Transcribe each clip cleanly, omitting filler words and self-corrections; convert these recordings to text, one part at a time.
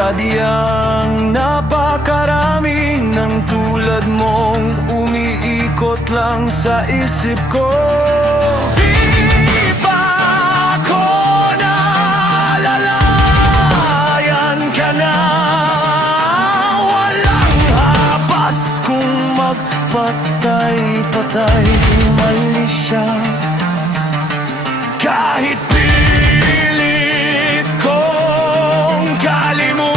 Sadyang napakaraming ng tulad mong umiikot lang sa isip ko. Di ba ako naalalayan ka na? Walang habas kung magpatay-patay. Mali siya kahit pilit kong kalimutan.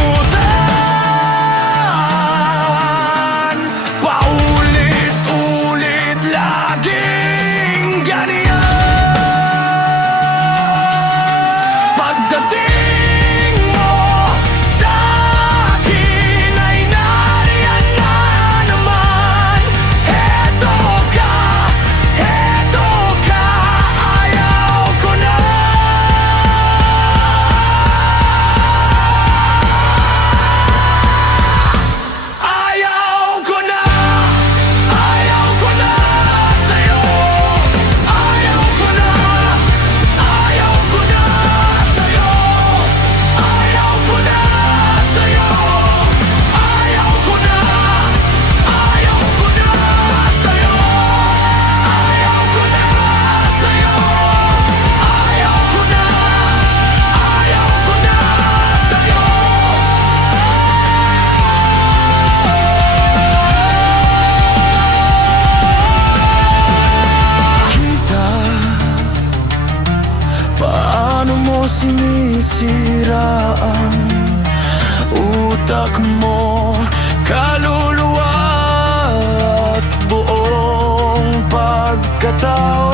Paulit-ulit laging ganyan. Pagdating mo sa akin ay nariyan na naman. Heto ka, ayaw ko na. Ayaw ko na, ayaw ko na sa'yo. Ayaw ko na, ayaw ko na sa'yo. Ayaw ko na sa'yo. Ayaw ko na, ayaw ko na sa'yo. Ayaw ko na sa'yo. Ayaw ko na, ayaw ko na sa'yo. Kita paano mo sinisira ang utak mo, kaluluwa at buong pagkatao.